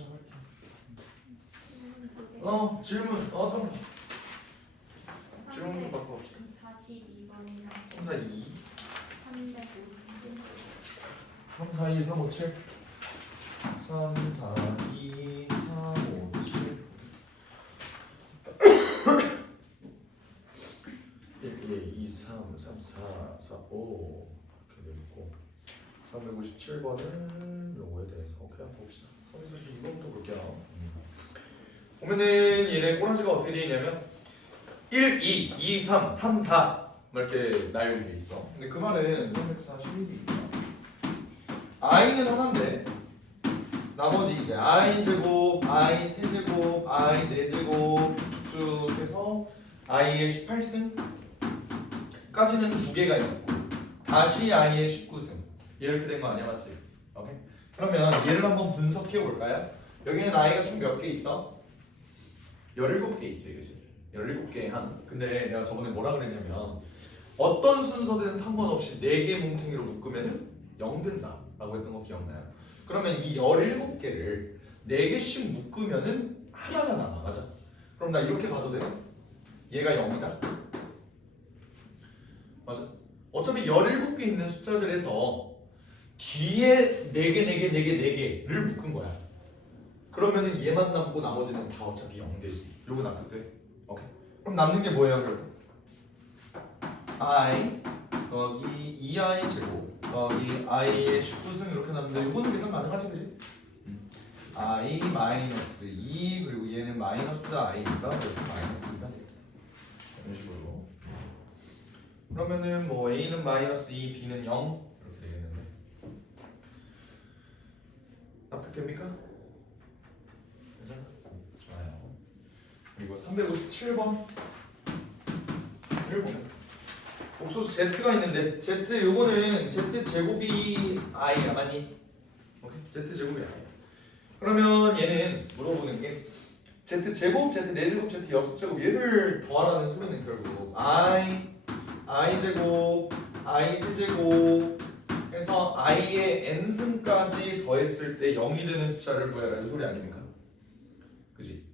시작할게. 네. 질문 어떤 거? 질문 바꿔봅시다. 42번이랑 3, 4, 2 357 3, 4, 2, 3, 5, 7 3, 4, 2, 3, 5, 7 1, 2, 3, 3, 4, 4, 5 이렇게 되고 357번은 요거에 대해서 오케이 한번 봅시다. 선생님 이거부터 볼게요. 보면은 얘네 꼬라지가 어떻게 되어 있냐면 1, 2, 2, 3, 3, 4 이렇게 나열이 돼 있어. 근데 그 말은 341이니까 i는 하나인데 나머지 이제 i 제곱, i 세제곱, i 4제곱 쭉 해서 i의 18승까지는 두 개가 있고 다시 i의 19승 이렇게 된 거 아니야, 맞지? 오케이. 그러면 얘를 한번 분석해 볼까요? 여기는 i가 총 몇 개 있어? 17개 있지, 그지? 17개의 한. 근데 내가 저번에 뭐라 그랬냐면 어떤 순서든 상관없이 4개 뭉탱이로 묶으면 0 된다 라고 했던 거 기억나요? 그러면 이 17개를 4개씩 묶으면은 하나가 남아, 맞아? 그럼 나 이렇게 봐도 돼? 얘가 0이다? 맞아? 어차피 17개 있는 숫자들에서 뒤에 4개, 4개, 4개, 4개를 묶은 거야. 그러면은 얘만 남고 나머지는 다 어차피 0 되지. 요거 납득돼? 오케이. 그럼 남는 게 뭐예요, 결국? i 더하기 2i 제곱 더하기 i의 19승 이렇게 남는데 요거는 계산 가능하지, 그지? i 마이너스 2 그리고 얘는 마이너스 i니까 이렇게 마이너스 2가 돼. 이런 식으로. 그러면은 뭐 a는 마이너스 2, b는 0 이렇게 되겠는데. 납득됩니까? 괜찮아? 좋아요. 그리고 357번 을 보면 옥소수 z가 있는데 z 요거는 z 제곱이 i야, 맞니? 오케이. z 제곱이 i. 그러면 얘는 물어보는 게 z 제곱, z 4제곱, z 6제곱 얘를 더하라는 소리는 결국 i 제곱, i 세제곱 해서 i의 n승까지 더했을 때 0이 되는 숫자를 구해라 이 소리 아닙니까? 그지?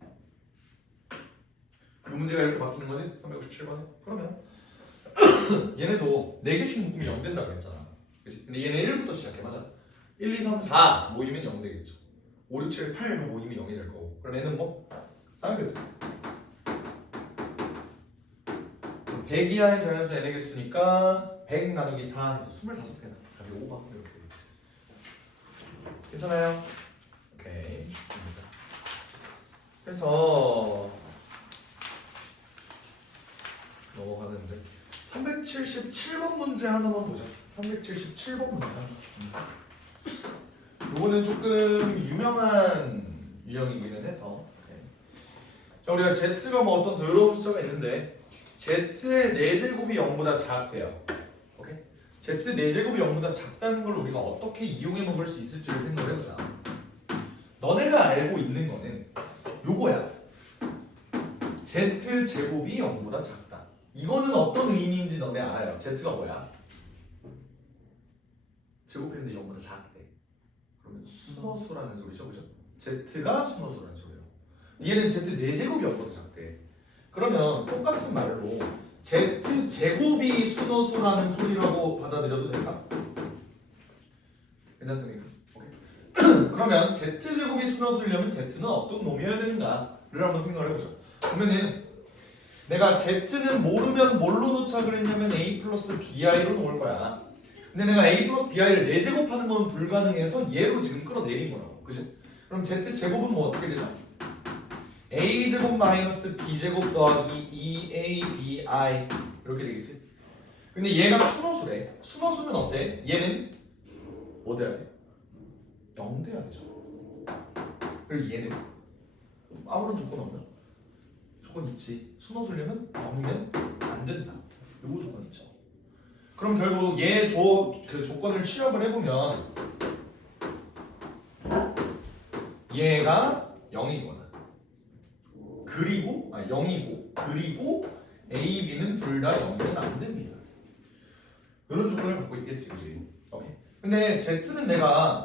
이 문제가 이렇게 바뀌는 거지? 357번에? 그러면 얘네도 4개씩 묶으면 0 된다고 했잖아. 그치? 근데 얘네 1부터 시작해, 맞아? 1, 2, 3, 4 모이면 0 되겠죠. 5, 6, 7, 8로 모이면 0이 될 거고. 그럼 얘는 뭐? 쌍배수. 100 이하의 자연수 n의 개수니까 100 나누기 4 해서 25개다. 답이 5가 이렇게 되겠지. 괜찮아요? 오케이. 좋습니다. 그래서 넘어가는데 377번 문제 하나만 보자. 377번 문제 하나. 요거는 조금 유명한 유형이기는 해서. 자, 우리가 z가 뭐 어떤 더러운 숫자가 있는데 z의 4제곱이 0보다 작대요. 오케이? z 4제곱이 0보다 작다는 걸 우리가 어떻게 이용해 먹을 수 있을지를 생각을 해보자. 너네가 알고 있는 거는 요거야. z 제곱이 0보다 작다. 이거는 어떤 의미인지 너네 알아요. z가 뭐야? 제곱했는데 0보다 작대. 그러면 순허수라는 소리죠, 그죠? z가 순허수라는 소리예요. 얘는 z 4제곱이 0보다 작대. 그러면 똑같은 말로 z 제곱이 순허수라는 소리라고 받아들여도 될까? 괜찮습니까? 오케이. 그러면 z 제곱이 순허수려면 z는 어떤 놈이어야 되는가를 한번 생각을 해보자. 그러면은 내가 z는 모르면 뭘로 놓착을 했냐면 a 플러스 bi로 놓을 거야. 근데 내가 a 플러스 bi를 4제곱하는 건 불가능해서 얘로 지금 끌어내린 거라고. 그지? 그럼 z 제곱은 뭐 어떻게 되죠? a 제곱 마이너스 b 제곱 더하기 2ab 이렇게 되겠지? 근데 얘가 순허수래. 순허수면 어때? 얘는 뭐 돼야 돼? 0 돼야 되죠. 그리고 얘는 아무런 조건 없나? 조건 있지. 순허수려면 0이면 안 된다. 요거 조건 있죠. 그럼 결국 얘 그 조건을 취합을 해보면 얘가 0이거나 그리고 0이고 그리고 A, B는 둘 다 0이면 안 됩니다. 이런 조건을 갖고 있겠지, 그지? 오케이. 근데 Z는 내가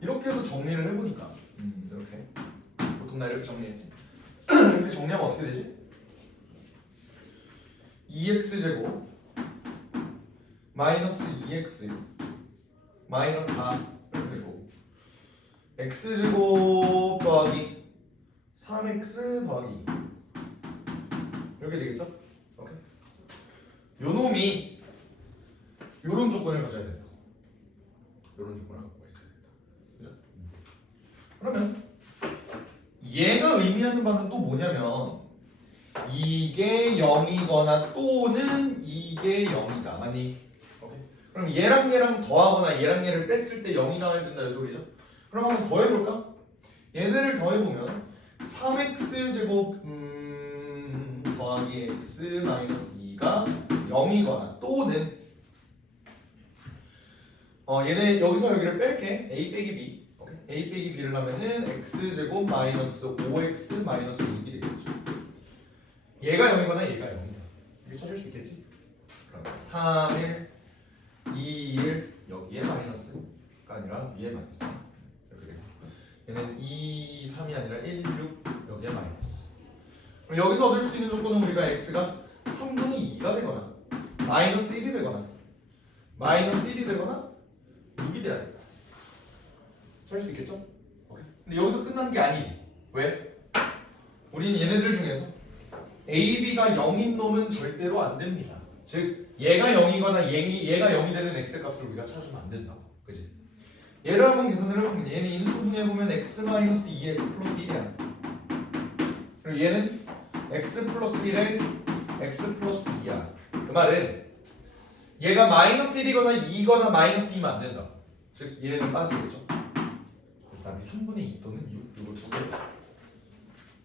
이렇게 해서 정리를 해보니까 이렇게 보통 나 이렇게 정리했지. 이렇게 정리하면 어떻게 되지? 2x제곱 마이너스 2x 마이너스 4 이렇게 되고 x제곱 더하기 3x 더하기 2 이렇게 되겠죠? 오케이. 요 놈이 요런 조건을 가져야 된다. 요런 조건을 갖고 있어야 된다. 그죠? 그러면 얘가 의미하는 바는 또 뭐냐면 이게 0이거나 또는 이게 0이다. 맞니? 오케이. 그럼 얘랑 더하거나 얘를 뺐을 때 0이 나와야 된다 이 소리죠? 그럼 한번 더해볼까? 얘네를 더해보면 3x제곱 더하기 x 마이너스 2가 0이거나 또는 얘네 여기서 여기를 뺄게. a 빼기 b. 오케이. a 빼기 b를 하면은 x제곱 마이너스 5x 마이너스 2이 되겠죠. 얘가 0이거나 얘가 0이다. 이렇게 찾을 수 있겠지? 그럼 3, 1, 2, 1 여기에 마이너스가 아니라 위에 마이너스 이렇게 되고 얘는 2, 3이 아니라 1, 6 여기에 마이너스. 그럼 여기서 얻을 수 있는 조건은 우리가 x가 3분의 2가 되거나 마이너스 1이 되거나 마이너스 1이 되거나 6이 돼야 된다. 찾을 수 있겠죠? 오케이. 근데 여기서 끝나는 게 아니지. 왜? 우리는 얘네들 중에서 a, b가 0인 놈은 절대로 안 됩니다. 즉 얘가 0이거나 얘가 0이 되는 x의 값을 우리가 찾으면 안 된다고. 그지? 얘를 한번 계산을 해보면 얘는 인수분해해보면 x-2에 x 플러스 1이야. 그리고 얘는 x 플러스 1에 x 플러스 2야. 그 말은 얘가 마이너스 1이거나 2거나 마이너스 2면 안 된다. 즉 얘는 빠지겠죠. 그래서 답이 3분의 2 또는 6 이거 두 개.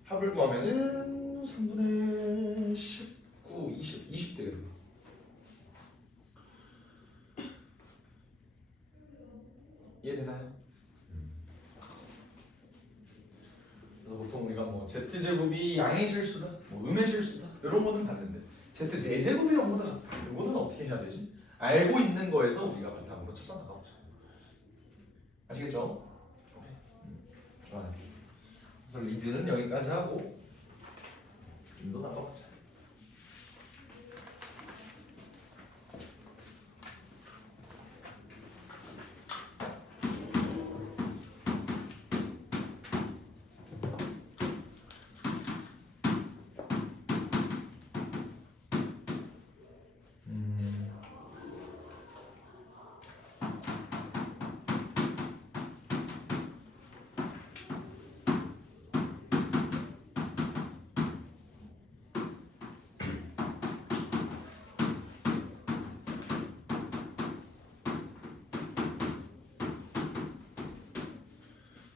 합을 구하면은 3분의 19, 20 되겠다. 이해되나요? 그래서 보통 우리가 뭐 z제곱이 양의 실수다, 뭐 음의 실수다 이런 거는 봤는데 z 4제곱이 0보다 작다. 이거는 어떻게 해야 되지? 알고 있는 거에서 우리가 바탕으로 찾아 나가보자. 아시겠죠? 오케이. 좋아요. 그래서 리뷰는 여기까지 하고 또 나가보자.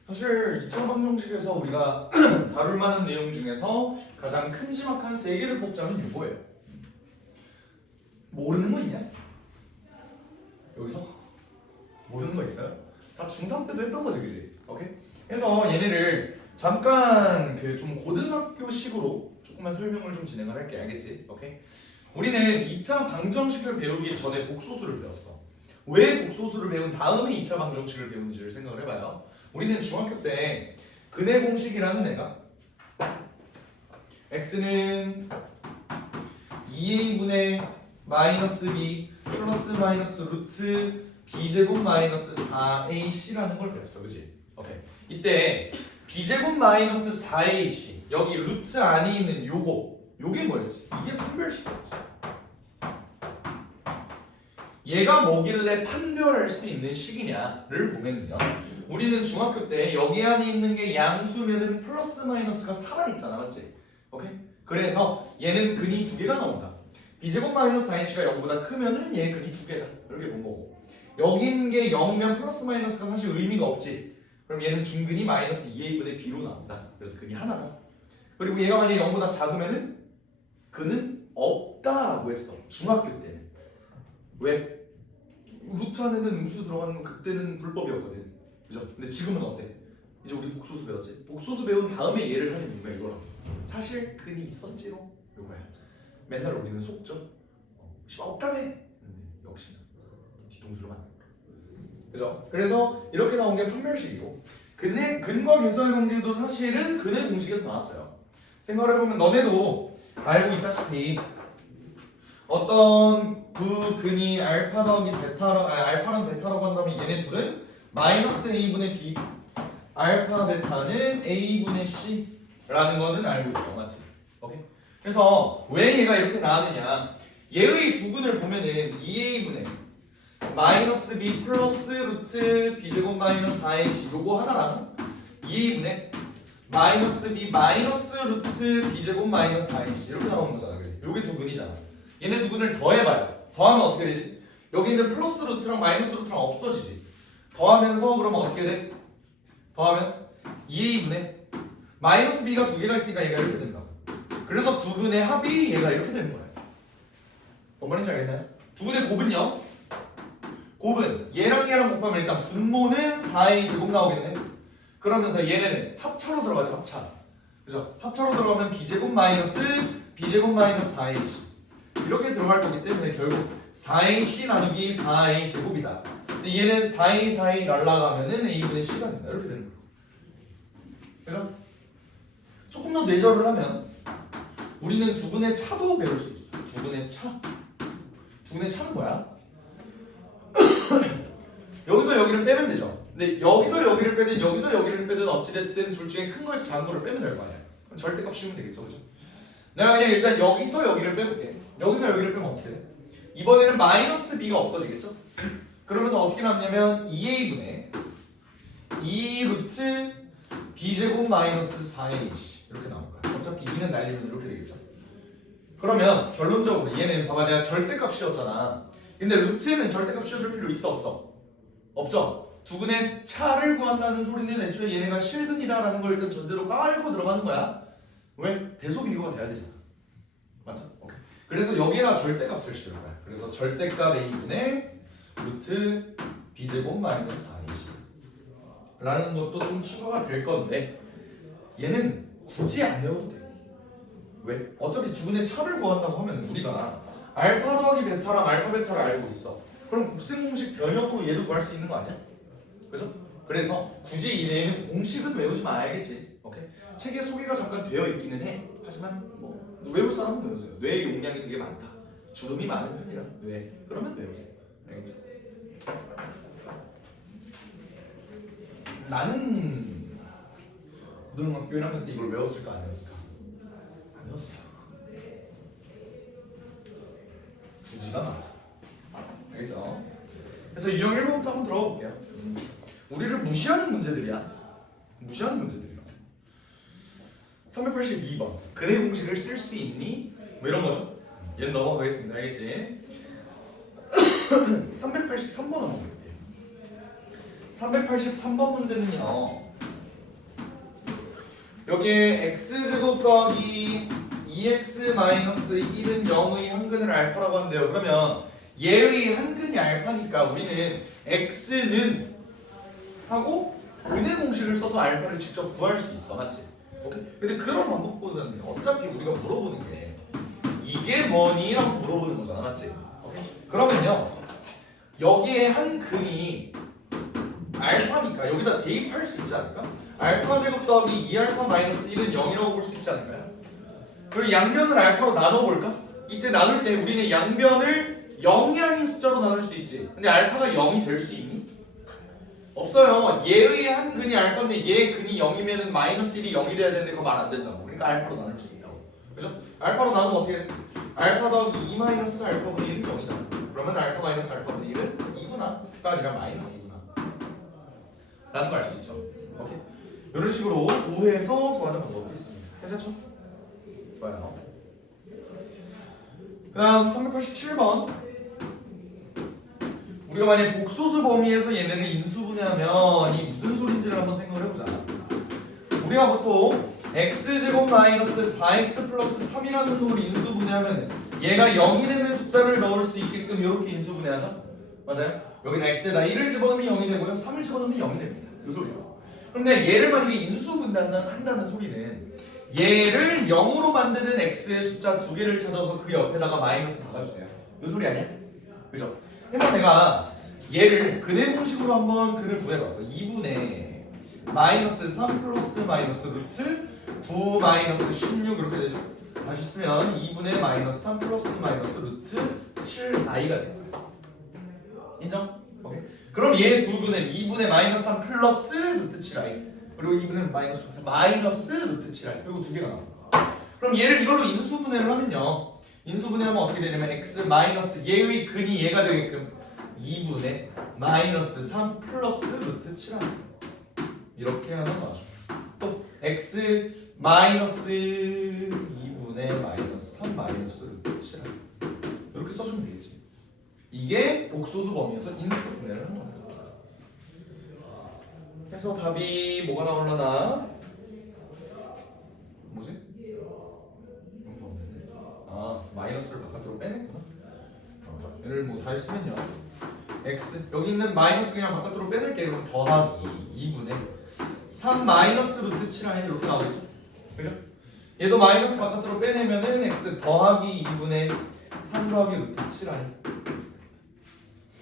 사실 2차 방정식에서 우리가 다룰 만한 내용 중에서 가장 큼지막한 3개를 뽑자면 이거예요. 모르는 거 있냐? 여기서? 모르는 거 있어요? 다 중3 때도 했던 거지, 그지? 오케이? 그래서 얘네를 잠깐 그 좀 고등학교식으로 조금만 설명을 좀 진행을 할게. 알겠지? 오케이? 우리는 2차 방정식을 배우기 전에 복소수를 배웠어. 왜 복소수를 배운 다음에 2차 방정식을 배우는지를 생각을 해봐요. 우리는 중학교 때 근해 공식이라는 애가 x는 2a분의 마이너스 b 플러스 마이너스 루트 b제곱 마이너스 4ac라는 걸 배웠어. 그지? 오케이. 이때 b제곱 마이너스 4ac 여기 루트 안에 있는 요게 뭐였지? 이게 판별식이었지. 얘가 뭐길래 판별할 수 있는 식이냐를 보면요. 우리는 중학교 때 여기 안에 있는 게 양수면은 플러스 마이너스가 살아있잖아. 맞지? 오케이? 그래서 얘는 근이 2개가 나온다. b제곱 마이너스 4ac가 0보다 크면은 얘 근이 2개다. 이렇게 본 거고. 여기 있는 게 0이면 플러스 마이너스가 사실 의미가 없지. 그럼 얘는 중근이 마이너스 2a분의 b로 나온다. 그래서 근이 하나다. 그리고 얘가 만약에 0보다 작으면은 근은 없다라고 했어. 중학교 때는. 왜? 루트 안에는 음수 들어가는 건 그때는 불법이었거든. 그죠? 근데 지금은 어때? 이제 우리 복소수 배웠지? 복소수 배운 다음에 얘를 하는 이유가 이거라고. 사실 근이 있었지로 이거야. 맨날 우리는 속죠? 없다며? 근데 역시나 뒤통수로 만든 거야. 그죠? 그래서 이렇게 나온 게 판별식이고 근과 계수의 관계도 사실은 근의 공식에서 나왔어요. 생각을 해보면 너네도 알고 있다시피 어떤 근이 알파 더하기 알파랑 베타라고 한다면 얘네 둘은 마이너스 a분의 b 알파 베타는 a분의 c라는 거는 알고 있죠. 맞지? 오케이? 그래서 왜 얘가 이렇게 나왔느냐 얘의 두 근을 보면은 2a분의 마이너스 b 플러스 루트 b제곱 마이너스 4ac 요거 하나랑 2a분의 마이너스 b 마이너스 루트 b제곱 마이너스 4ac 이렇게 나오는 거잖아. 그래? 요게 두 근이잖아. 얘네 두 근을 더해봐요. 더하면 어떻게 되지? 여기 있는 플러스 루트랑 마이너스 루트랑 없어지지. 더하면서 그러면 어떻게 돼? 더하면 2a분의 마이너스 b가 두 개가 있으니까 얘가 이렇게 된다. 그래서 두 근의 합이 얘가 이렇게 되는 거예요. 뭔 말인지 알겠나요? 두 근의 곱은요? 곱은 얘랑 곱하면 일단 분모는 4a 제곱 나오겠네. 그러면서 얘네는 합차로 들어가죠. 합차. 그죠? 합차로 들어가면 b제곱 마이너스 4ac 이렇게 들어갈 거기 때문에 결국 4ac 나누기 4a 제곱이다. 근데 얘는 4a 날라가면은 a분의 c가 된다. 이렇게 되는 거예요. 그죠? 조금 더 내절을 하면 우리는 두 근의 차도 배울 수 있어. 두 근의 차. 두 근의 차는 뭐야? 여기서 여기를 빼면 되죠. 근데 여기서 여기를 빼든 여기서 여기를 빼든 어찌됐든 둘 중에 큰 거에서 작은 거를 빼면 될 거 아니야. 그럼 절대값 씌우면 되겠죠, 그죠? 내가 그냥 일단 여기서 여기를 빼볼게. 여기서 여기를 빼면 어떻게 돼? 이번에는 마이너스 b가 없어지겠죠? 그러면서 어떻게 남냐면 2a분의 2 루트 b제곱 마이너스 4ac 이렇게 나올 거야. 어차피 2는 날리면 이렇게 되겠죠? 그러면 결론적으로 얘는 봐봐 내가 절대값 씌웠잖아. 근데 루트는 절대값 씌워줄 필요 있어 없어? 없죠? 두 근의 차를 구한다는 소리는 애초에 얘네가 실근이다라는 걸 일단 전제로 깔고 들어가는 거야. 왜? 대소 비교가 돼야 되잖아. 맞죠? 오케이. 그래서 여기다 절대값을 씌울 거야. 그래서 절대값 a분의 루트 b제곱 마이너스 4ac 라는 것도 좀 추가가 될 건데 얘는 굳이 안 외워도 돼. 왜? 어차피 두 근의 차를 구한다고 하면 우리가 알파 더하기 베타랑 알파 베타를 알고 있어. 그럼 곱셈 공식 변형으로 얘도 구할 수 있는 거 아니야? 그죠? 그래서 굳이 얘는 공식은 외우지 말겠지. 오케이? 책에 소개가 잠깐 되어 있기는 해. 하지만 뭐 외울 사람은 외우세요. 뇌 용량이 되게 많다. 주름이 많은 편이라 뇌. 그러면 외우세요. 알겠죠? 나는 고등학교 1학년 때 이걸 외웠을까 안 외웠을까? 안 외웠어. 굳이가 맞아. 알겠죠? 그래서 유형 1번부터 한번 들어가 볼게요. 우리를 무시하는 문제들이야. 무시하는 문제들이야. 382번. 근의 공식을 쓸 수 있니? 뭐 이런 거죠. 얘는 넘어가겠습니다. 알겠지? 383번 한번 볼게요. 383번 문제는요. 여기에 x제곱 더하기 2x-1은 0의 한근을 알파라고 하는데요. 그러면 얘의 한근이 알파니까 우리는 x는 하고 근의 공식을 써서 알파를 직접 구할 수 있어. 맞지? 오케이? 근데 그런 방법보다는 어차피 우리가 물어보는 게 이게 뭐니? 라고 물어보는 거잖아. 맞지? 오케이? 그러면요. 여기에 한 근이 알파니까 여기다 대입할 수 있지 않을까? 알파 제곱 더하기 2α-1은 0이라고 볼 수 있지 않을까요? 그리고 양변을 알파로 나눠볼까? 이때 나눌 때 우리는 양변을 0이 아닌 숫자로 나눌 수 있지. 근데 알파가 0이 될 수 있니? 없어요. 얘의 한 근이 알파인데 얘의 근이 0이면 마이너스 1이 0이 돼야 되는데 그거 말 안 된다고. 그러니까 알파로 나눌 수 있다고. 그죠? 알파로 나누면 어떻게 돼? 알파 더하기 2 마이너스 알파분의 1은 0이다. 그러면 알파 마이너스 알파분의 1은 2구나가 아니라 마이너스 2구나 라는 걸 알 수 있죠. 오케이? 이런 식으로 우회해서 구하는 방법이 있습니다. 괜찮죠? 좋아요. 그 다음 387번. 우리가 만약 복소수 범위에서 얘네를 인수분해하면 이 무슨 소린지를 한번 생각을 해보자. 우리가 보통 x제곱 마이너스 4x 플러스 3이라는 놈을 인수분해하면 얘가 0이 되는 숫자를 넣을 수 있게끔 이렇게 인수분해하죠? 맞아요? 여기는 x에다 1을 집어넣으면 0이 되고요 3을 집어넣으면 0이 됩니다. 이 소리요. 그런데 얘를 만약에 인수분해한다는 소리는 얘를 0으로 만드는 x의 숫자 두 개를 찾아서 그 옆에다가 마이너스 박아주세요. 이 소리 아니야? 그죠? 그래서 내가 얘를 근의 공식으로 한번 근을 구해봤어. 2분의 마이너스 3 플러스 마이너스 루트 9 마이너스 16 이렇게 되죠. 다시 쓰면 2분의 마이너스 3 플러스 마이너스 루트 7i가 됩니다. 인정? 오케이. 그럼 얘 두 분의 2분의 마이너스 3 플러스 루트 7i 그리고 2분의 마이너스 루트 7i 그리고 두 개가 나와. 그럼 얘를 이걸로 인수분해를 하면요. 인수분해하면 어떻게 되냐면 x 마이너스 얘의 근이 얘가 되게끔 2분의 마이너스 3 플러스 루트 7i 이렇게 하는 거죠. 또 x 마이너스 2분의 마이너스 3 마이너스 루트 7i 이렇게 써주면 되겠지. 이게 복소수 범위에서 인수분해를 하는 겁니다. 그래서 답이 뭐가 나올라나? 뭐지? 아 마이너스를 바깥으로 빼냈구나. 얘를 뭐 다시 쓰면요. x 여기 있는 마이너스 그냥 바깥으로 빼낼게. 그럼 더하기 2분의 3 마이너스 루트 7i 이렇게 나오겠죠? 그죠? 얘도 마이너스 바깥으로 빼내면은 x 더하기 2분의 3 더하기 루트 7i.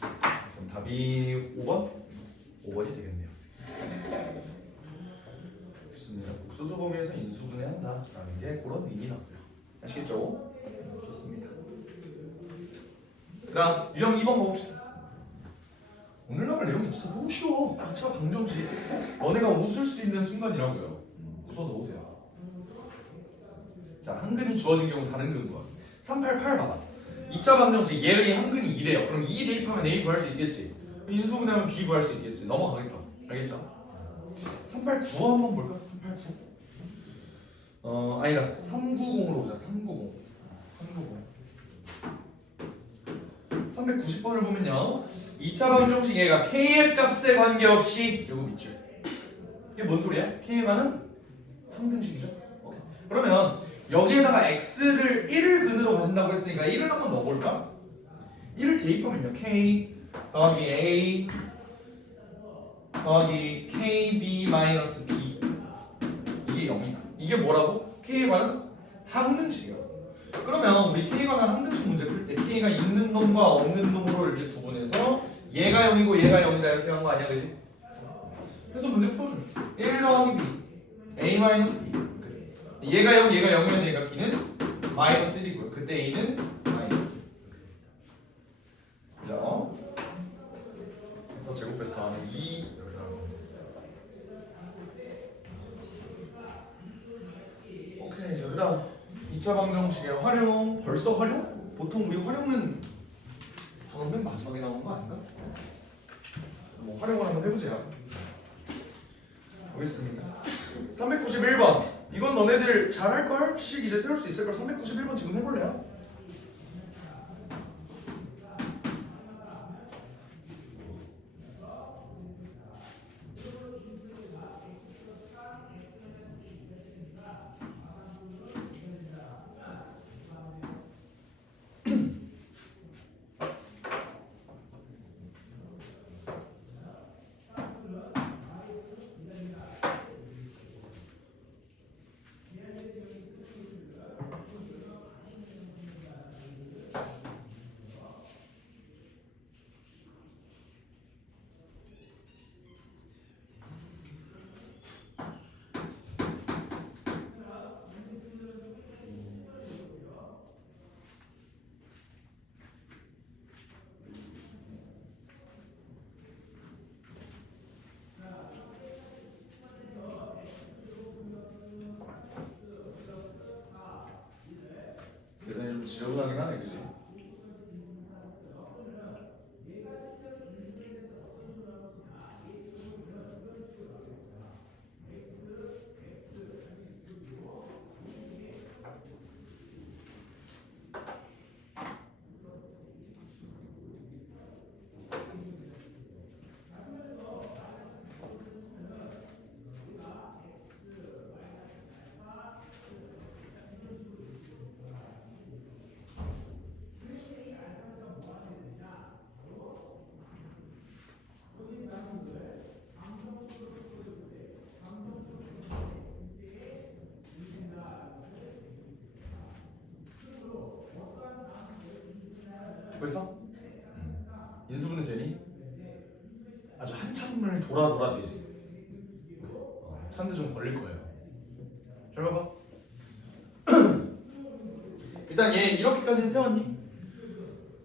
그럼 답이 5번? 5번이 되겠네요. 좋습니다. 복소수 범위에서 인수분해한다라는 게 그런 의미 나고요. 아시겠죠? 좋습니다. 그다음 유형 2번 봅시다. 오늘 나갈 내용이 진짜 너무 쉬워. 2차 방정식. 너네가 웃을 수 있는 순간이라고요. 웃어 놓으세요. 자, 한근이 주어진 경우 다른 근과 388 봐봐. 2차 방정식 얘의 한근이 2래요. 그럼 2 대입하면 A 구할 수 있겠지. 인수분해하면 B 구할 수 있겠지. 넘어가겠다. 알겠죠? 389 한번 볼까? 389. 아니다. 390으로 보자. 390. 390번을 보면요. 2차 방정식 얘가 K의 값에 관계없이 요거 밑줄. 이게 뭔 소리야? K에 관한 항등식이죠. 오케이. 그러면 여기에다가 X를 1을 근으로 가진다고 했으니까 1을 한번 넣어볼까? 1을 대입하면요. K 더하기 A 더하기 KB 마이너스 B 이게 0이다. 이게 뭐라고? K에 관한 항등식이야. 그러면 우리 K에 관한 항등식 문제 풀 때 K가 있는 놈과 없는 놈으로 이렇게 구분해서 얘가 0이고 얘가 0이다 이렇게 한 거 아니야, 그지? 그래서 문제 풀어줘. 1 더하기 B A 마이너스 B 얘가 0, 얘가 0이면 얘가 B는 마이너스 1이고요. 그때 A는 마이너스 1. 그죠? 그래서 제곱해서 더하면 2 이렇게 나오는 겁니다. 오케이, 자 그다음 2차 방정식의 활용. 벌써 활용? 보통 우리 활용은 단어 맨 마지막에 나오는 거 아닌가? 뭐 활용을 한번 해보자. 보겠습니다. 391번. 이건 너네들 잘할걸? 식 이제 세울 수 있을걸? 391번 지금 해볼래요? 계산이 좀 지저분하긴 하네, 그지? 벌써? 인수분해 되니? 찬데 좀 걸릴 거예요. 잘 봐봐. 일단 얘 이렇게까지는 세웠니?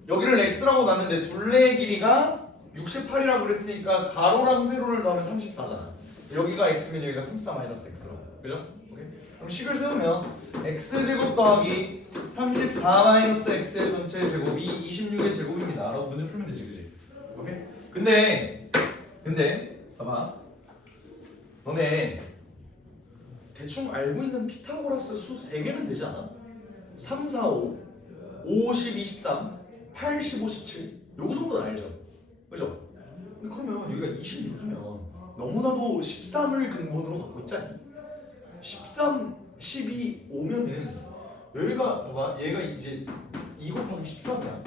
여기를 x라고 놨는데 둘레의 길이가 68이라고 그랬으니까 가로랑 세로를 더하면 34잖아. 여기가 x면 여기가 34 마이너스 x라고. 그죠? 오케이? 그럼 식을 세우면 x제곱 더하기 34 마이너스 x의 전체 제곱이 26의 제곱입니다 라고 문제 풀면 되지. 그지? 오케이? 근데 봐봐. 너네 대충 알고 있는 피타고라스 수 3개는 되지 않아? 3, 4, 5, 50, 23, 80, 57 요거 정도는 알죠? 그죠? 근데 그러면 여기가 26이면 너무나도 13을 근본으로 갖고 있잖아. 13, 12 오면은 여기가 봐봐. 얘가 이제 2 곱하기 13이야.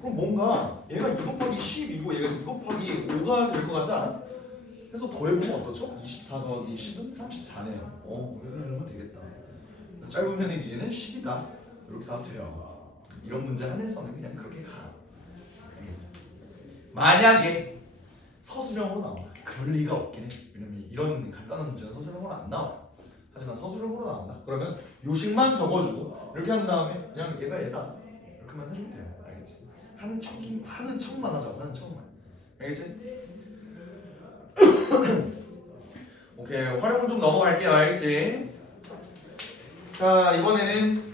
그럼 뭔가 얘가 2 곱하기 12고 얘가 2 곱하기 5가 될 것 같지 않아? 해서 더해보면 어떻죠? 24 더하기 10은 34네요. 이러면 되겠다. 짧으면 얘는 10이다. 이렇게 가도 돼요. 이런 문제 한해서는 그냥 그렇게 가. 알겠지? 만약에 서술형으로 나와. 그럴 리가 없긴 해. 왜냐면 이런 간단한 문제는 서술형으로 안 나와요. 하지만 서술형으로 나온다. 그러면 요식만 적어주고 이렇게 한 다음에 그냥 얘가 얘다. 이렇게만 해주면 돼요. 알겠지? 하는 척만 하자. 하는 척만. 알겠지? 오케이, 활용은 좀 넘어갈게요. 알겠지? 자, 이번에는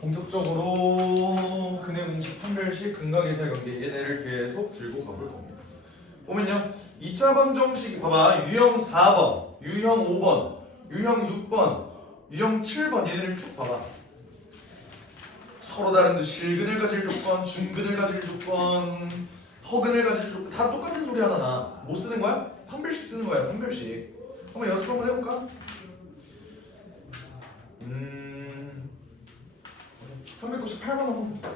본격적으로 근의 공식, 판별식, 근각계사 관계 얘네를 계속 들고 가볼 겁니다. 보면요, 2차 방정식 봐봐. 유형 4번, 유형 5번, 유형 6번, 유형 7번 얘네를 쭉 봐봐. 서로 다른 실근을 가질 조건, 중근을 가질 조건, 허근을 가질 조건 다 똑같은 소리 하잖아. 뭐 쓰는 거야? 판별식 쓰는 거야. 판별식. 한번 연습 한번 해볼까? 398번 한번 볼까?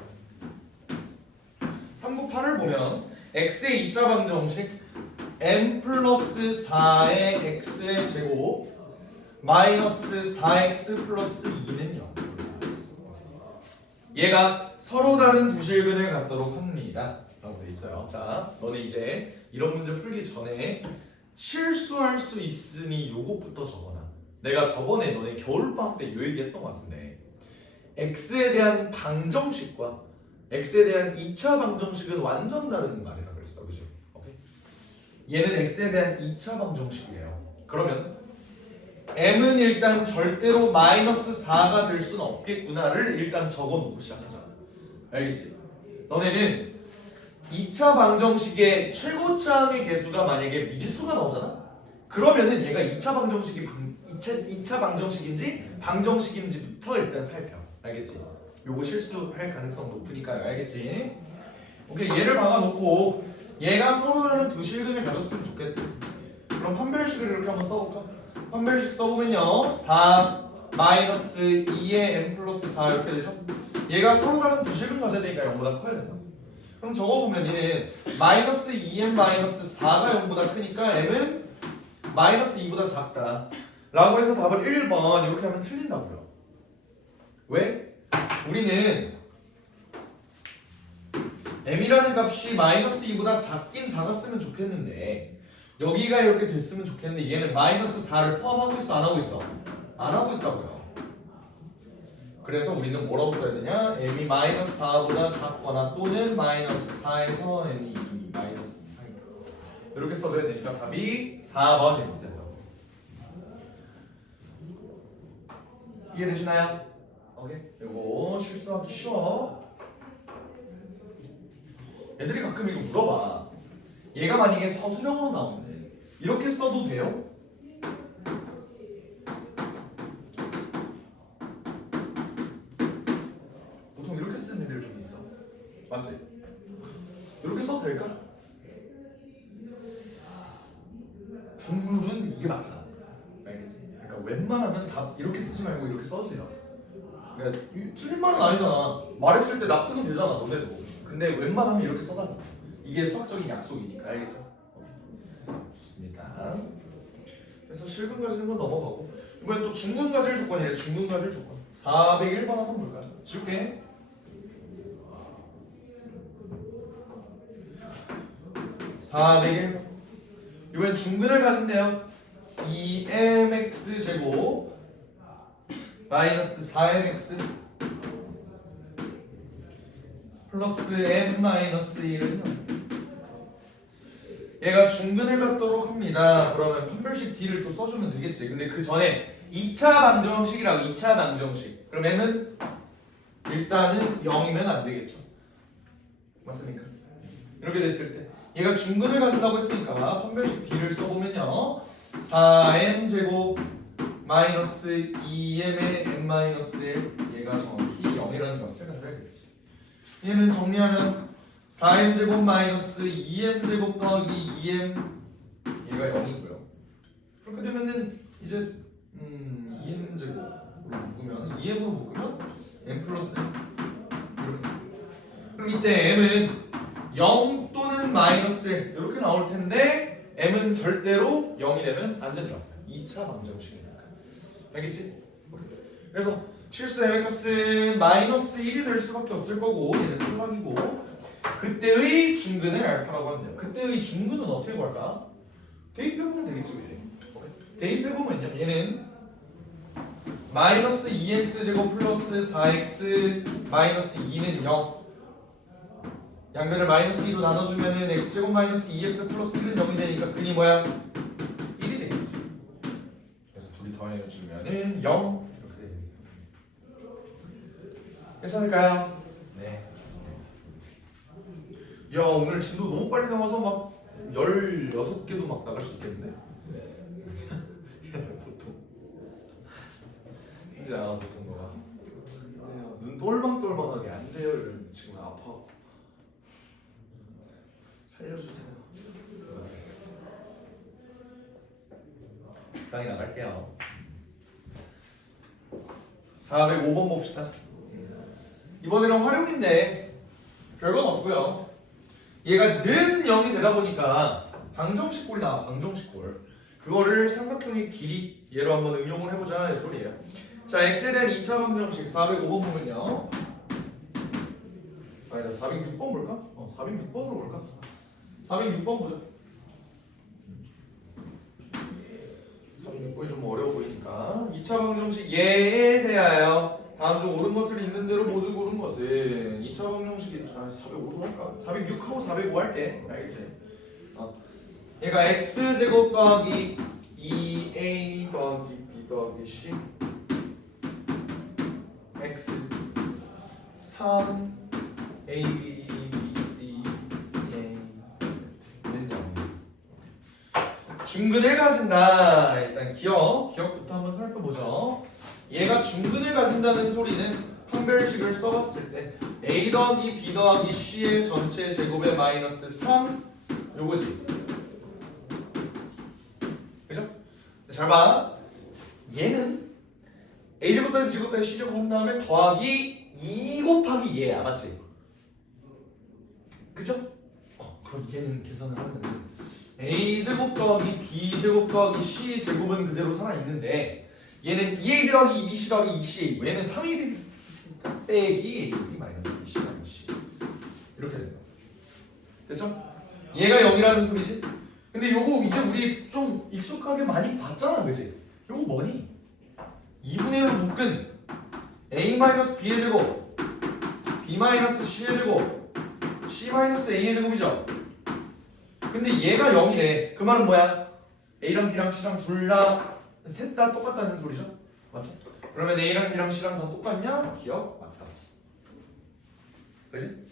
398을 보면 x의 2차 방정식 n 플러스 4의 x의 제곱 마이너스 4x 플러스 2는 0. 얘가 서로 다른 두 실근을 갖도록 합니다 라고 돼 있어요. 자, 너네 이제 이런 문제 풀기 전에 실수할 수 있으니 요것부터 적어놔. 내가 저번에 너네 겨울방학 때 요 얘기했던 것 같은데 x에 대한 방정식과 x에 대한 2차 방정식은 완전 다른 말이라 그랬어. 그죠? 오케이? 얘는 x에 대한 2차 방정식이에요. 그러면 m은 일단 절대로 마이너스 4가 될 수는 없겠구나를 일단 적어놓고 시작하자. 알겠지? 너네는 2차 방정식의 최고차항의 개수가 만약에 미지수가 나오잖아? 그러면은 얘가 2차 방정식이 2차 방정식인지 방정식인지부터 일단 살펴. 알겠지? 요거 실수할 가능성 높으니까요. 알겠지? 오케이, 얘를 박아놓고 얘가 서로 다른 두 실근을 가졌으면 좋겠다. 그럼 판별식을 이렇게 한번 써볼까? 판별식 써보면요 4 마이너스 2의 n 플러스 4 이렇게 되죠? 얘가 서로 다른 두 실근 가져야 되니까 0보다 커야 된다. 그럼 적어보면 얘는 마이너스 2n 마이너스 4가 0보다 크니까 m은 마이너스 2보다 작다 라고 해서 답을 1번 이렇게 하면 틀린다고요. 왜? 우리는 m이라는 값이 마이너스 2보다 작긴 작았으면 좋겠는데 여기가 이렇게 됐으면 좋겠는데 얘는 마이너스 4를 포함하고 있어? 안 하고 있어? 안 하고 있다고요. 그래서 우리는 뭐라고 써야 되냐? m이 마이너스 4보다 작거나 또는 마이너스 4에서 m이 마이너스 2 사이다. 이렇게 써줘야 되니까 답이 4번입니다. 이해되시나요? 오케이. 이거 실수하기 쉬워. 애들이 가끔 이거 물어봐. 얘가 만약에 서술형으로 나오는데 이렇게 써도 돼요? 보통 이렇게 쓰는 애들 좀 있어. 맞지? 이렇게 써도 될까? 국룰은 이게 맞잖아. 알겠지? 그러니까 웬만하면 다 이렇게 쓰지 말고 이렇게 써주세요. 그러니까 틀린 말은 아니잖아. 말했을 때 납득은 되잖아, 너네도. 근데 웬만하면 이렇게 써달라. 이게 수학적인 약속이니까. 알겠죠? 오케이. 좋습니다. 그래서 실근 가지는 건 넘어가고 이번엔 또 중근 가질 조건이래. 중근 가질 조건 401번 한번 볼까요? 지울게. 401번 이번엔 중근을 가진대요. 2mx 제곱 마이너스 4mx 플러스 n 마이너스 1은 얘가 중근을 갖도록 합니다. 그러면 판별식 D를 또 써주면 되겠지. 근데 그 전에 2차 방정식이라고 2차 방정식. 그럼 n은 일단은 0이면 안 되겠죠. 맞습니까? 이렇게 됐을 때 얘가 중근을 가진다고 했으니까 판별식 D를 써보면요 4m 제곱 마이너스 2m의 n 마이너스 1 얘가 정확히 0이라는 값을 가져야겠지. 얘는 정리하면 4m 제곱 마이너스 2m 제곱 더하기 2m 얘가 0이고요. 그렇게 되면은 이제 2m 제곱으로 묶으면 2m으로 묶으면 m 플러스 이렇게. 그럼 이때 m은 0 또는 마이너스 1 이렇게 나올 텐데 m은 절대로 0이 되면 안 된다. 2차 방정식이니까. 알겠지? 그래서 실수 m의 값은 마이너스 1이 될 수밖에 없을 거고 얘는 탈락이고 그때의 중근을 알파라고 하는데요. 그때의 중근은 어떻게 구할까? 대입해보면 되겠지. 대입해보면요 얘는 마이너스 2x 제곱 플러스 4x 마이너스 2는 0 양변을 마이너스 2로 나눠주면은 x제곱 마이너스 2x 플러스 1은 0이 되니까 근이 뭐야? 1이 되겠지. 그래서 둘이 더해주면은 0 이렇게 됩니다. 괜찮을까요? 네. 야 오늘 진도 너무 빨리 나와서 막 16개도 막 나갈 수 있겠는데? 보통 진짜 보통 너가 안돼요 눈 똘망똘망하게 안 돼요 이러는데 지금 아파 살려주세요. 적당히 나갈게요. 405번 봅시다. 이번에는 활용인데 별건 없고요. 얘가 는 0이 되다 보니까 방정식꼴이 나와. 방정식꼴 그거를 삼각형의 길이 얘로 한번 응용을 해보자 이 소리예요. 자 x에 대한 2차 방정식 405번 보면요 아니다 406번 볼까? 406번으로 볼까? 406번 보자. 406번이 좀 어려워 보이니까 2차 방정식 얘에 대하여 다음 중 옳은 것을 있는 대로 모두 고른 것은 2차 방정식이 405도 할까? 406하고 405 할게. 알겠지? 얘가 x제곱 더하기 2a 더하기 b 더하기 c x 3 a b b c c a 는 0 중근을 가진다. 일단 기억부터 한번 살펴보죠. 얘가 중근을 가진다는 소리는 판별식을 써봤을 때 a 더하기 b 더하기 c의 전체 제곱의 마이너스 3 요거지. 그죠? 잘 봐. 얘는 a제곱 더하기 b제곱 더하기 c제곱 한 다음에 더하기 2 곱하기 얘야. 맞지? 그죠? 그럼 얘는 계산을 하면 a제곱 더하기 b제곱 더하기 c제곱은 그대로 살아있는데 얘는 2a 더하기 2bc 더하기 2ca 얘는 3a 빼기 a 마이너스 2c 더하기 c 이렇게 된다. 됐죠? 얘가 0이라는 소리지? 근데 요거 이제 우리 좀 익숙하게 많이 봤잖아 그지? 요거 뭐니? 2분의 1로 묶은 a 마이너스 b의 제곱 b 마이너스 c의 제곱 c 마이너스 a의 제곱이죠? 근데 얘가 0이래. 그 말은 뭐야? a랑 b랑 c랑 셋 다 똑같다는 소리죠? 맞죠? 그러면 a랑 b랑 c랑 다 똑같냐? 기억? 맞다. 그지?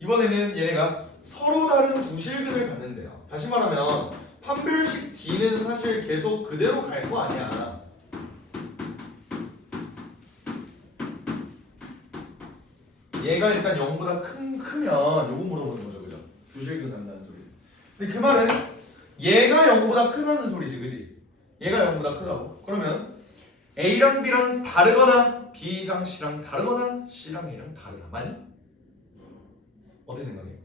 이번에는 얘네가 서로 다른 부실근을 갖는데요. 다시 말하면 판별식 D는 사실 계속 그대로 갈 거 아니야. 얘가 일단 0보다 크면 요거 물어보는 거죠. 그죠? 부실근 간다는 소리. 근데 그 말은 얘가 0보다 크다는 소리지. 그지? 얘가 0보다 크다고. 그러면 A랑 B랑 다르거나 B랑 C랑 다르거나 C랑 A랑 다르다. 맞니? 어떻게 생각해?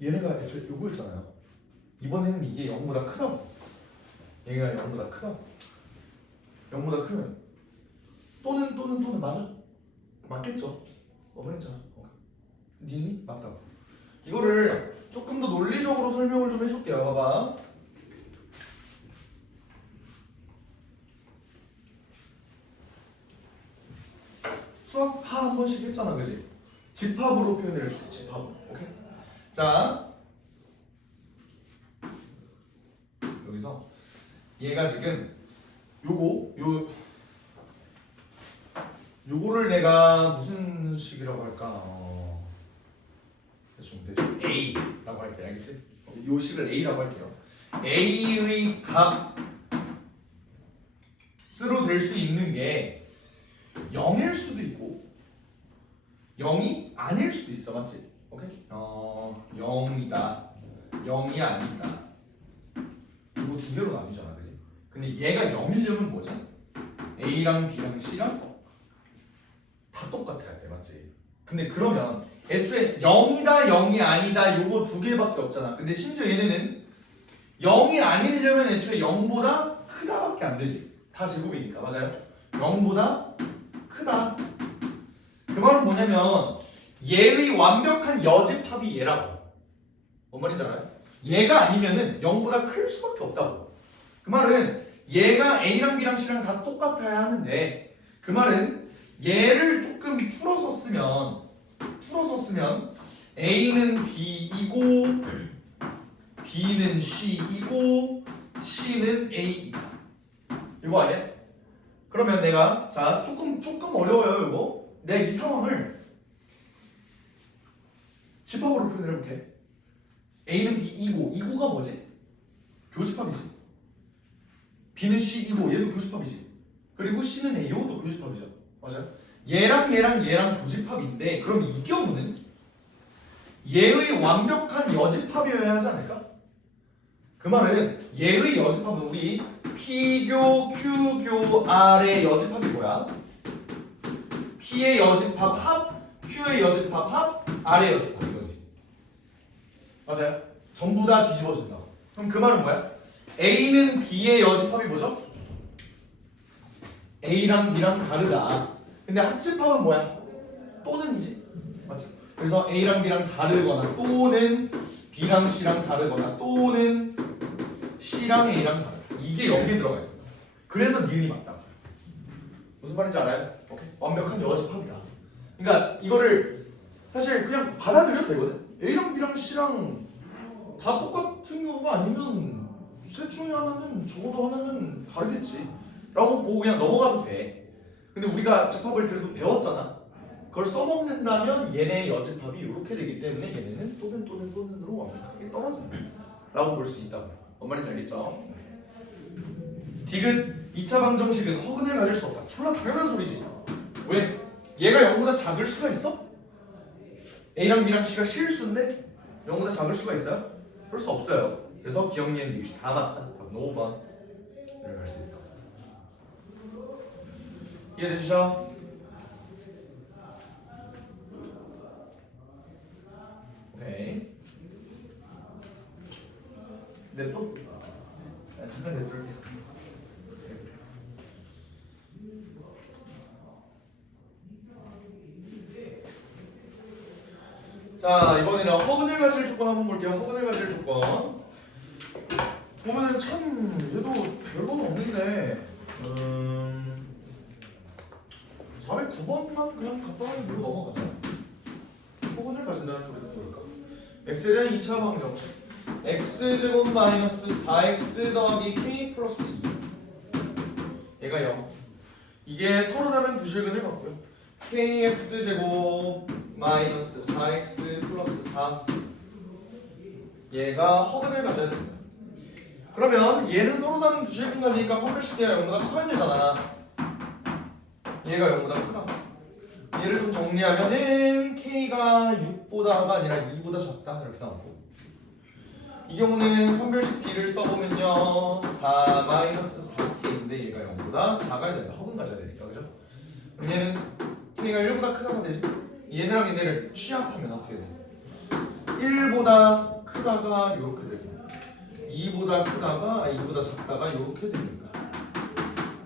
얘네가 애초에 요거였잖아요. 이번에는 이게 0보다 크다고. 얘가 0보다 크다고. 0보다 크면 또는 맞아? 맞겠죠? 그랬잖아. 니니? 맞다고. 이거를 조금 더 논리적으로 봐봐. 수학 파 한 번씩 했잖아, 그지? 집합으로 표현을 해줄게. 집합으로. 오케이? 자, 여기서 얘가 지금 요거를 내가 무슨 식이라고 할까? 대충 A라고 할게. 알겠지? 요 식을 A라고 할게요. A의 값으로 될 수 있는 게 0일 수도 있고 0이 아닐 수도 있어. 맞지? 오케이? 0이다. 0이 아니다. 이거 두 개로 나뉘잖아. 그지? 근데 얘가 0이려면 뭐지? A랑 B랑 C랑 다 똑같아야 돼. 맞지? 근데 그러면 애초에 0이다 0이 아니다 요거 두 개밖에 없잖아. 근데 심지어 얘네는 0이 아니려면 애초에 0보다 크다밖에 안 되지. 다 제곱이니까. 맞아요? 0보다 크다. 그 말은 뭐냐면 얘의 완벽한 여집합이 얘라고. 뭔 말인지 알아요? 얘가 아니면은 0보다 클 수밖에 없다고. 그 말은 얘가 A랑 B랑 C랑 다 똑같아야 하는데 그 말은 얘를 조금 풀어서 쓰면 A는 B이고 B는 C이고 C는 A이다. 이거 아니야? 그러면 내가 자 조금 어려워요 이거. 내가 이 상황을 집합으로 표현을 해볼게. A는 B이고 이고가 뭐지? 교집합이지. B는 C이고 얘도 교집합이지. 그리고 C는 A 이것도 교집합이죠. 맞아요? 얘랑 교집합인데 그럼 이 경우는 얘의 완벽한 여집합이어야 하지 않을까? 그 말은 얘의 여집합은 우리 P교, Q교, R의 여집합이 뭐야? P의 여집합 합, Q의 여집합 합, R의 여집합 이거지. 맞아요? 전부 다 뒤집어진다고. 그럼 그 말은 뭐야? A는 B의 여집합이 뭐죠? A랑 B랑 다르다. 근데 합집합은 뭐야? 또는이지. 맞지? 그래서 A랑 B랑 다르거나 또는 B랑 C랑 다르거나 또는 C랑 A랑 다르다. 이게 여기에 들어가 있어. 그래서 니은이 맞다. 무슨 말인지 알아요? 오케이. 완벽한 여집합이다. 그러니까 이거를 사실 그냥 받아들여도 되거든. A랑 B랑 C랑 다 똑같은 경우가 아니면 셋 중에 하나는 적어도 하나는 다르겠지 라고 보고 그냥 넘어가도 돼. 근데 우리가 집합을 그래도 배웠잖아. 그걸 써먹는다면 얘네 여집합이 이렇게 되기 때문에 얘네는 또는으로 완벽하게 떨어진다 라고 볼 수 있다고. 뭔 말인지 알겠죠? 디귿 2차 방정식은 허근을 가질 수 없다. 졸라 당연한 소리지. 왜? 얘가 0보다 작을 수가 있어? A랑 B랑 C가 실수인데 0보다 작을 수가 있어요? 그럴 수 없어요. 그래서 기억니은 디귿이 다 맞다. 답은 5번 이렇게 할 수 있다. 이해되시죠? 오케이. 근데 또 잠깐 내버릴게. 자, 이번에는 허근을 가질 조건 한번 볼게요. 허근을 가질 조건 보면은 참 얘도 별건 없는데 409번만 그냥 간단하게 물어 넘어가자. 허근을 가진다는 소리가 뭘까? x에 대한 2차 방정식 x제곱 마이너스 4x 더하기 k 플러스 2 얘가 0. 이게 서로 다른 두 실근을 갖고요. kx제곱 마이너스 4x 플러스 4 얘가 허근을 가져야 됩니다. 그러면 얘는 서로 다른 두 실근 가지니까 판별식대가 0보다 커야 되잖아. 얘가 0보다 크다. 얘를 좀 정리하면은 k가 6보다가 아니라 2보다 작다 이렇게 나오고, 이 경우는 판별식 d를 써보면요 4-4k인데 얘가 0보다 작아야 된다. 허근 가져야 되니까. 그죠? 그럼 얘는 k가 1보다 크다가 되지. 얘네랑 얘네를 취합하면 어떻게 돼? 1보다 크다가 이렇게 되고 2보다 크다가 2보다 작다가 이렇게 되니까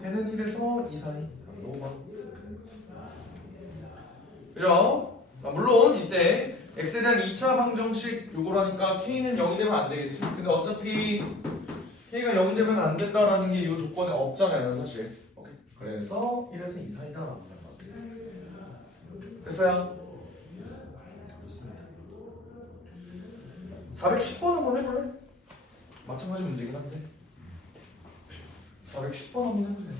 얘는 1에서 2 사이 5번. 그죠? 물론 이때 x에 대한 2차 방정식 요거라니까 k는 0이 되면 안 되겠지. 근데 어차피 k가 0이 되면 안 된다라는 게 이 조건에 없잖아요, 사실. 오케이. 그래서 1에서 2 사이다라고 하는 거지. 됐어요? 좋습니다. 410번 한번 해볼래? 마찬가지 문제긴 한데 410번 한번 해보세요.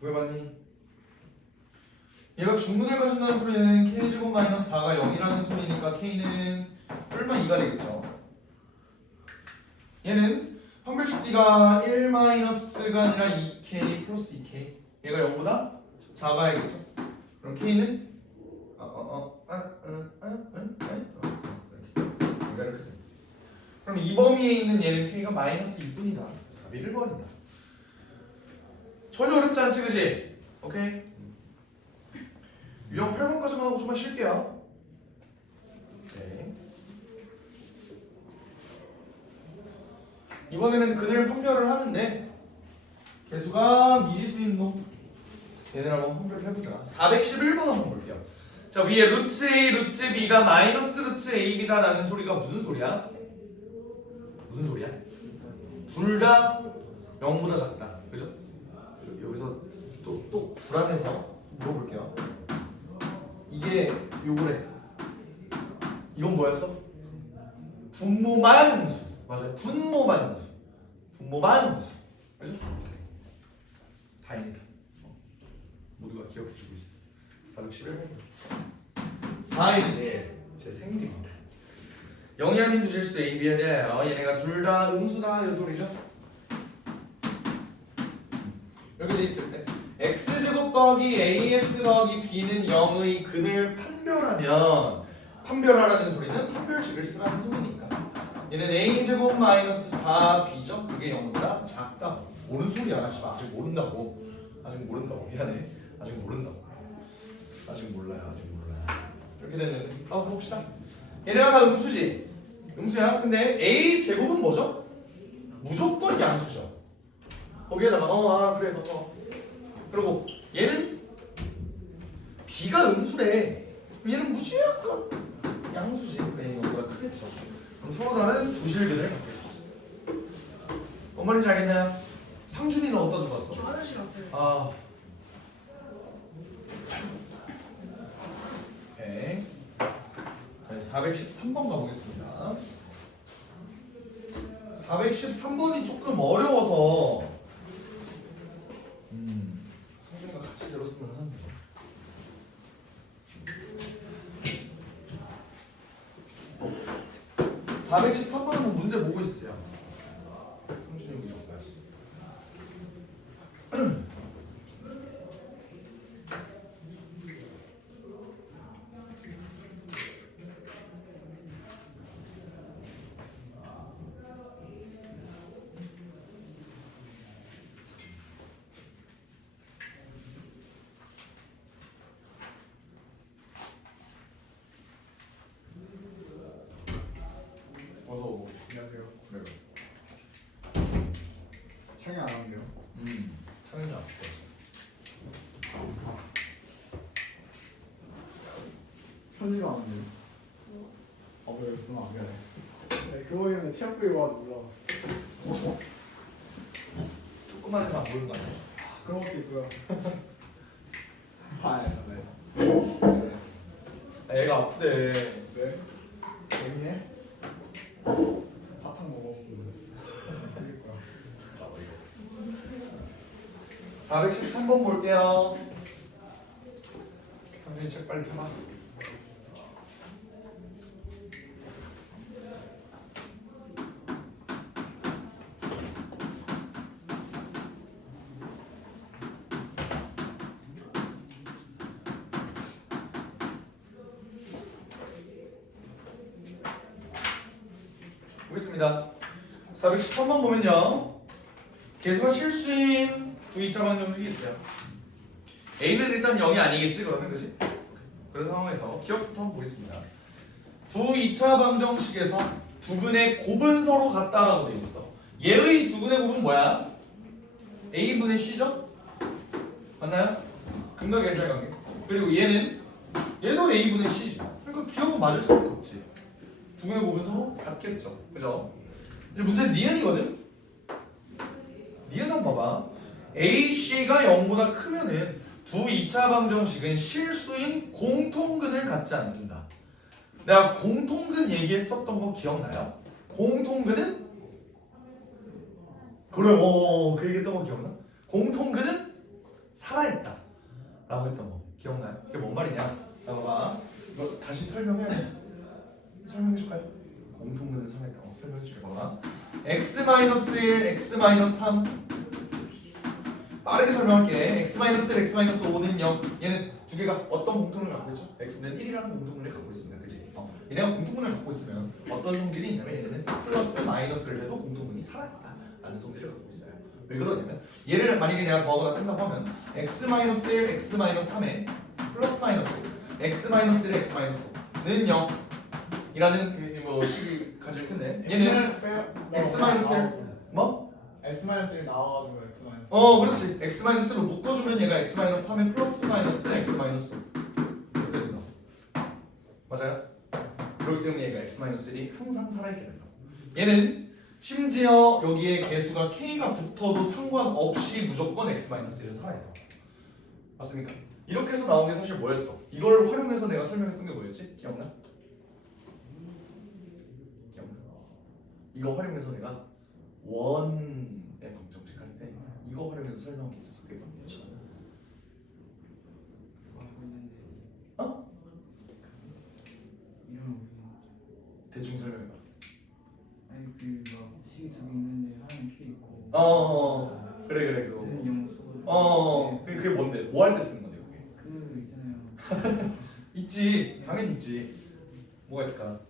구해봤니? 얘가 중근을 가진다는 소리는 k제곱 마이너스 4가 0이라는 소리니까 k는 뿔만 2가 되겠죠. 얘는 판별식 D가 1 마이너스가 아니라 2k 플러스 2k. 얘가 0보다 작아야겠죠. 그럼 k는 이렇게 돼. 그럼 이 범위에 있는 얘는 k가 마이너스 2뿐이다. 답이 1번이다. 전혀 어렵지 않지, 그지? 오케이? 유형 8번까지만 하고 좀만 쉴게요. 오케이. 이번에는 근을 판별을 하는데 개수가 미지수인 놈 얘네를 한번 판별을 해보자. 411번 한번 볼게요. 자, 위에 루트 A, 루트 B가 마이너스 루트 AB다 라는 소리가 무슨 소리야? 무슨 소리야? 둘 다 0보다 작다. 그죠? 여기서 또 불안해서 물어볼게요. 이게 요거래. 이건 뭐였어? 분모만수. 맞아요. 분모만수. 분모만수. 그죠? 다행이다. 모두가 기억해주고 있어. 411번. 4일 제 생일입니다. 영이 아닌 두 질수 A, B에 대하여 얘네가 둘 다 음수다 이 소리죠. 이렇게 돼 있을 때 x제곱 더하기 ax 더하기 b는 0의 근을 판별하라는 소리는 판별식을 쓰라는 소리니까 얘는 a제곱 마이너스 4b죠? 이게 0보다 작다. 모르는 소리야. 아직 모른다고. 미안해. 아직 모른다고. 아직 몰라요. 이렇게 됐는데 봅시다. 얘네가 다 음수지. 음수야. 근데 a제곱은 뭐죠? 무조건 양수죠. 거기에다가 그래 그리고 얘는 b가 음수래. 얘는 무조건 양수지. 그래 이거보다 크겠죠. 그럼 서로 다른 두 실근을 갖고 있어. 뭔 말인지 알겠나요? 상준이는 어디다 두고 왔어? 화장실 갔어요. 오케이. 413번 가보겠습니다. 413번이 조금 어려워서 상준이가 같이 들었으면 하는데 413번은 문제 보고 있어요. 상준이 여기 전까지. 어서 오고. 안녕하세요. 그래요. 창이 안 왔네요. 창현이 앞에. 편지가 안 왔네요. 그랬구나. 미안해. 네, 그거에는 체육부에 와서 올라왔어. 조그만 애서 안 보이는 거 아니야? 그런 것도 있고요. 네. 애가 아프대. 네. 재미해? 사탕 먹었고. 그럴 거야. 진짜 어이가 없어. 413번 볼게요. 상준이 책 빨리 펴봐. 보겠습니다. 413번 보면요. 개수가 실수인 두 2차 방정식이 있어요. A는 일단 0이 아니겠지 그러면 그지? 그런 상황에서 기억부터 한번 보겠습니다. 두 2차 방정식에서 두근의 곱은 서로 같다라고 돼 있어. 얘의 두근의 곱은 뭐야? A분의 C죠? 맞나요? 근각 계산 관계. 그리고 얘도 A분의 C지. 그러니까 기억은 맞을 수밖에 없지. 두근의 곱은 서로 같겠죠. 그죠? 이제 문제는 니은이거든? 니은 한번 봐봐. AC가 0보다 크면은 두 2차 방정식은 실수인 공통근을 갖지 않는다. 내가 공통근 얘기했었던 거 기억나요? 공통근은? 그래, 그 얘기했던 거 기억나? 공통근은 살아있다 라고 했던 거 기억나요? 그게 뭔 말이냐? 자 봐봐, 이거 다시 설명해야 돼. 설명해줄까요? 공통근은 살아있다. 설명해줄게. 봐봐. x-1, x-3 빠르게 설명할게. x-1, x-5는 0. 얘는 두 개가 어떤 공통을 갖고 있죠? x는 1이라는 공통분을 갖고 있습니다. 그치? 얘네가 공통분을 갖고 있으면 어떤 성질이 있냐면 얘네는 플러스 마이너스를 해도 공통분이 살아있다 라는 성질을 갖고 있어요. 왜 그러냐면 얘를 만약에 내가 더하거나 뺀다고 하면 x-1, x-3에 플러스 마이너스 x-1, x-5는 0 이라는 뭐 식이 가질 텐데 얘는 x-1 뭐? x-1 나와가지고 x-. 그렇지. x-로 묶어주면 얘가 x-3에 플러스 마이너스 x-. 이렇게 된다. 맞아요? 그렇기 때문에 얘가 x-1이 항상 살아있게 된다. 얘는 심지어 여기에 개수가 k가 붙어도 상관없이 무조건 x-1은 살아있다. 맞습니까? 이렇게 해서 나온 게 사실 뭐였어? 이걸 활용해서 내가 설명했던 게 뭐였지? 기억나? 이거 활용해서 내가 원의 방정식 할 때 이거 활용해서 설명한 게 있었어. 그게 뭐였지? 어? 대충 설명해봐. 아니 그막 식이 두 개 있는데 하나는 K 있고 그래 그거. 얘는 0 쓰고 그게 뭔데? 뭐 할 때 쓰는 건데 그게? 그 있잖아요. 있지. 당연히 있지. 뭐가 있을까?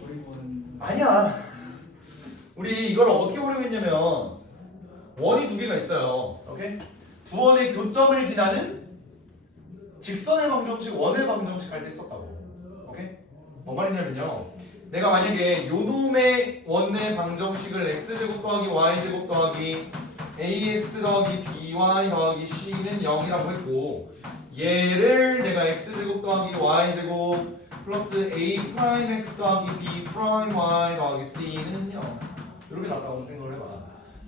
거리보는 아니야. 우리 이걸 어떻게 활용했냐면 원이 두 개가 있어요. 오케이? 두 원의 교점을 지나는 직선의 방정식, 원의 방정식 할 때 썼다고. 오케이? 뭔 말이냐면요. 내가 만약에 요놈의 원의 방정식을 x제곱 더하기 y제곱 더하기 ax 더하기 by 더하기 c는 0이라고 했고 얘를 내가 x제곱 더하기 y제곱 플러스 a 프라임 x 더하기 b 프라임 y 더하기 c는 0 이렇게 나왔다고 생각을 해봐.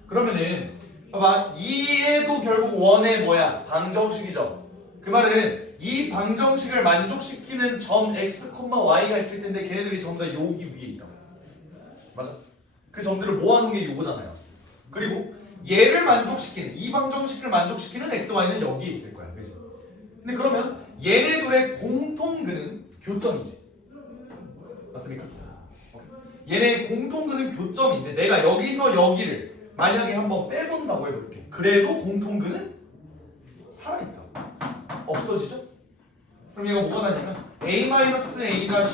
그러면은 봐봐, 얘도 결국 원의 뭐야? 방정식이죠. 그 말은 이 방정식을 만족시키는 점 x, y가 있을 텐데 걔네들이 전부 다 여기 위에 있다. 맞아? 그 점들을 모아놓은 게 요거잖아요. 그리고 얘를 만족시키는 이 방정식을 만족시키는 x, y는 여기에 있을 거야. 그지? 근데 그러면 얘네들의 공통근은 교점이지. 맞습니까? 얘네 공통근은 교점인데 내가 여기서 여기를 만약에 한번 빼본다고 해볼게. 그래도 공통근은 살아있다. 없어지죠? 그럼 얘가 뭐가 나냐면 a-a-x b-b-y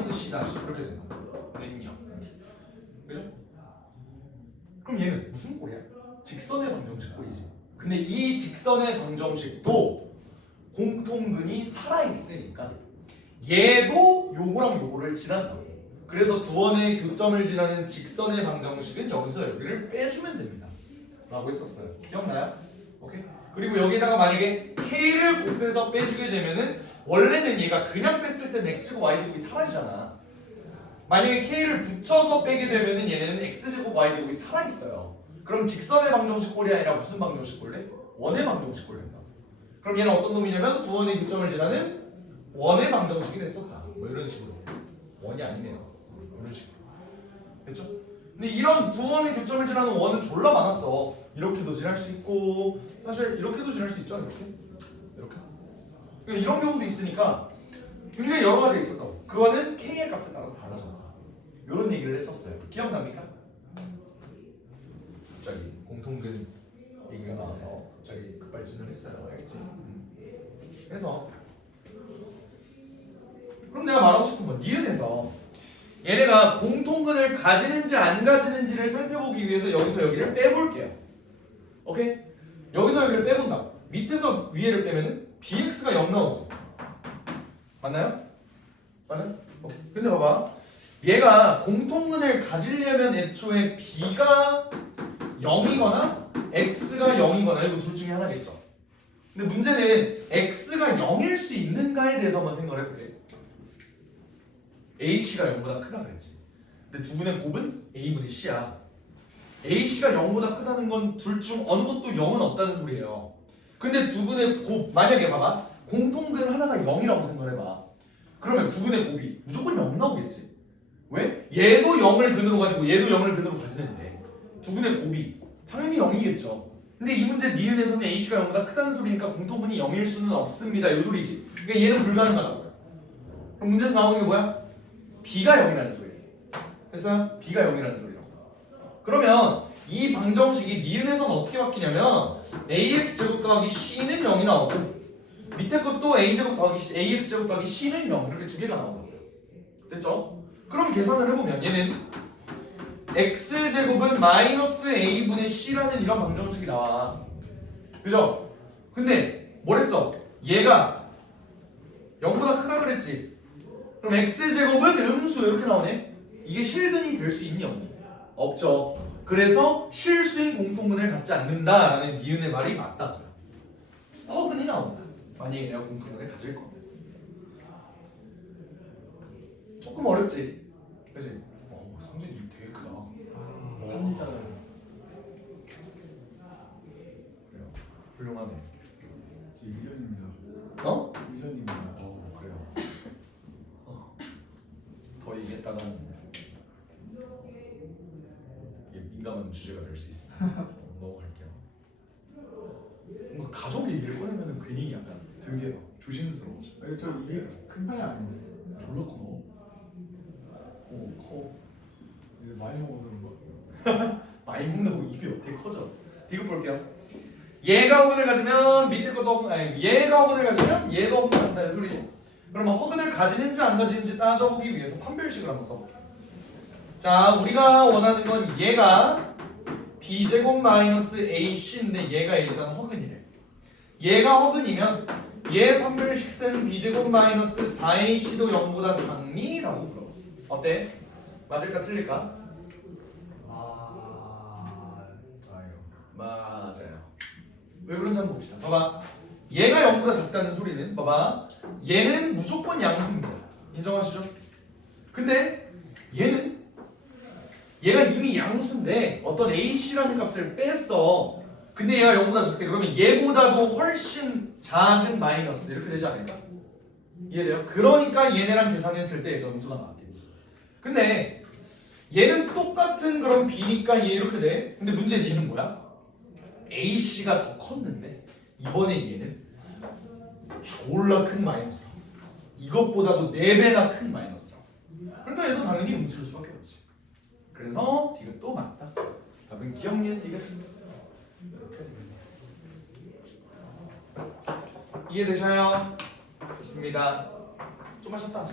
c-c' 이렇게 된다. 냉력. 그죠? 그럼 얘는 무슨 꼴이야? 직선의 방정식 꼴이지. 근데 이 직선의 방정식도 공통근이 살아있으니까 얘도 요거랑 요거를 지난다고. 그래서 두 원의 교점을 지나는 직선의 방정식은 여기서 여기를 빼주면 됩니다 라고 했었어요. 기억나요? 오케이? 그리고 여기다가 만약에 k를 곱해서 빼주게 되면은 원래는 얘가 그냥 뺐을 땐 x제곱 y제곱이 사라지잖아. 만약에 k를 붙여서 빼게 되면은 얘네는 x제곱 y제곱이 살아있어요. 그럼 직선의 방정식 꼴이 아니라 무슨 방정식 꼴래? 원의 방정식 꼴입니다. 그럼 얘는 어떤 놈이냐면 두 원의 교점을 지나는 원의 방정식이 됐었다. 뭐 이런 식으로. 원이 아니네요. 이런 식으로. 그렇죠? 근데 이런 두 원의 교점을 지나는 원은 졸라 많았어. 이렇게도 지날 수 있고 사실 이렇게도 지날 수 있죠. 이렇게. 그러니까 이런 경우도 있으니까 굉장히 여러 가지가 있었다고. 그거는 k의 값에 따라서 달라졌다. 이런 얘기를 했었어요. 기억납니까? 갑자기 공통근 얘기가 나와서 갑자기 급발진을 했어요. 알겠지? 그래서 내가 말하고 싶은 건 니은에서 얘네가 공통근을 가지는지 안 가지는지를 살펴보기 위해서 여기서 여기를 빼볼게요. 오케이? 여기서 여기를 빼본다. 밑에서 위에를 빼면은 bx가 0 나오지. 맞나요? 맞아? 오케이. 근데 봐봐. 얘가 공통근을 가지려면 애초에 b가 0이거나 x가 0이거나 이거 둘 중에 하나겠죠. 근데 문제는 x가 0일 수 있는가에 대해서 한번 생각을 해볼게. a씨가 0보다 크다 그랬지. 근데 두 분의 곱은 a분의 c야. a씨가 0보다 크다는 건 둘 중 어느 것도 0은 없다는 소리예요. 근데 두 분의 곱, 만약에 봐봐. 공통근 하나가 0이라고 생각을 해봐. 그러면 두 분의 곱이 무조건 0 나오겠지. 왜? 얘도 0을 근으로 가지고 얘도 0을 근으로 가지는데 두 분의 곱이 당연히 0이겠죠. 근데 이 문제 니은에서는 a씨가 0보다 크다는 소리니까 공통분이 0일 수는 없습니다. 이 소리지. 그러니까 얘는 불가능하다고요. 그럼 문제에서 나오는 게 뭐야? b가 0이라는 소리예요. 그래서 b가 0이라는 소리라고. 그러면 이 방정식이 니은에서는 어떻게 바뀌냐면 ax제곱 더하기 c는 0이 나오고 밑에 것도 a제곱 더하기 ax제곱 더하기 c는 0 이렇게 두 개가 나온다고요. 됐죠? 그럼 계산을 해보면 얘는 x제곱은 마이너스 a분의 c라는 이런 방정식이 나와. 그죠? 근데 뭐랬어? 얘가 0보다 크다 그랬지. 그럼 x제곱은 음수 이렇게 나오네. 이게 실근이 될 수 있니 없니? 없죠. 그래서 실수인 공통근을 갖지 않는다라는 니은의 말이 맞다. 허근이 나온다. 만약에 내가 공통근을 가질 거면. 조금 어렵지? 그치? 성진이 되게 크다. 한자는 그래요. 훌륭하네. 제 의견입니다. 어? 의견입니다. 그래요. 더 얘기했다가는 이게 민감한 주제가 될 수 있습니다. 넘어갈게요. 뭔가 가족 얘기를 꺼내면 괜히 약간 되게 조심스러워. 아니 저 이게 큰 편이 아닌데. 졸라 커. 커. 이제 많이 먹어서 그런 거 같아요. 많이 먹는다고 입이 어떻게 커져? 디귿 볼게요. 얘가 허근을 가지면 밑에 것도 허근, 아니 얘가 허근을 가지면 얘도 허근을 한다는 소리죠. 그러면 허근을 가지는지 안 가지는지 따져보기 위해서 판별식을 한번 써볼게요. 자, 우리가 원하는 건 얘가 b제곱 마이너스 ac인데 얘가 일단 허근이래. 얘가 허근이면 얘 판별식 쓴 b제곱 마이너스 4ac도 0보다 작니라고 물어봤어. 어때? 맞을까 틀릴까? 맞아요. 왜 그런지 한번 봅시다. 봐봐. 얘가 0보다 작다는 소리는 봐봐. 얘는 무조건 양수입니다. 인정하시죠? 근데 얘가 이미 양수인데 어떤 ac라는 값을 뺐어. 근데 얘가 0보다 작대. 그러면 얘보다도 훨씬 작은 마이너스 이렇게 되지 않을까? 이해돼요? 그러니까 얘네랑 계산했을 때 얘가 음수가 나왔겠지. 근데 얘는 똑같은 그런 b니까 얘 이렇게 돼. 근데 문제는 얘는 뭐야? ac가 더 컸는데 이번에 얘는 졸라 큰 마이너스라고. 이것보다도 4배나 큰 마이너스라고. 그러니까 얘도 당연히 음수일 수밖에 없지. 그래서 디귿도 맞다. 답은 기억니은 디귿. 이렇게 됩니다. 이해되셔요? 좋습니다. 좀 하셨다.